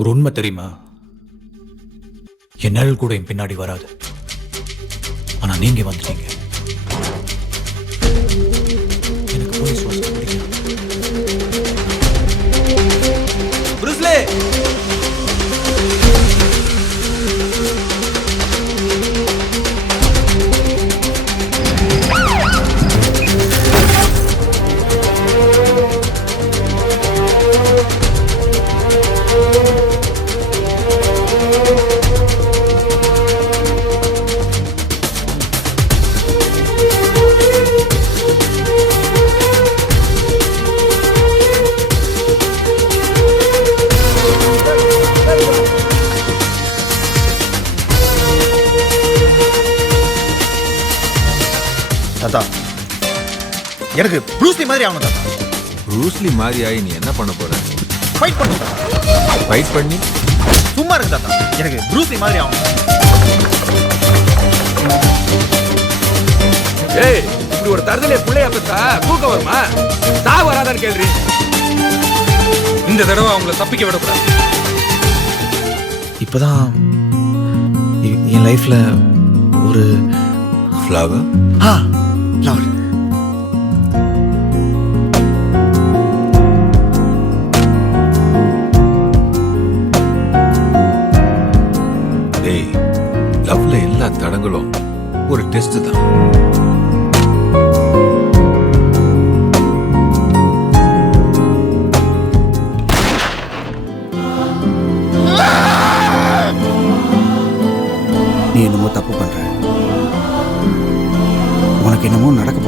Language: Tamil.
ஒரு உண்மை தெரியுமா? என் நிழல் கூட என் பின்னாடி வராது. ஆனா நீங்க வந்துட்டீங்க. எனக்கு போலீஸ் வாசம் பிடிக்கும். புருஸ்லே தாத்தா, எனக்கு ப்ரூஸ்லி மாதிரி ஆகணும் தாத்தா. ப்ரூஸ்லி மாதிரி ஆகி நீ என்ன பண்ண போற? ஃபைட் பண்ணும் தாத்தா. ஃபைட் பண்ணி சும்மா இருக்கு தாத்தா, எனக்கு ப்ரூஸ்லி மாதிரி ஆகணும். ஏய், இப்படி ஒரு தருதலை பிள்ளைய பத்தா தூக்கம் வருமா? சாவு வராதான்னு கேள்வி. இந்த தடவை அவங்கள தப்பிக்க விடக்கூடாது. இப்போதான் என் லைஃப்ல ஒரு ஃப்ளவர் லவர். டேய், லவ்ல எல்லா தடங்களும் ஒரு டெஸ்ட் தான். நீ என்னமோ தப்பு பண்ற, உனக்கு என்னமோ நடக்க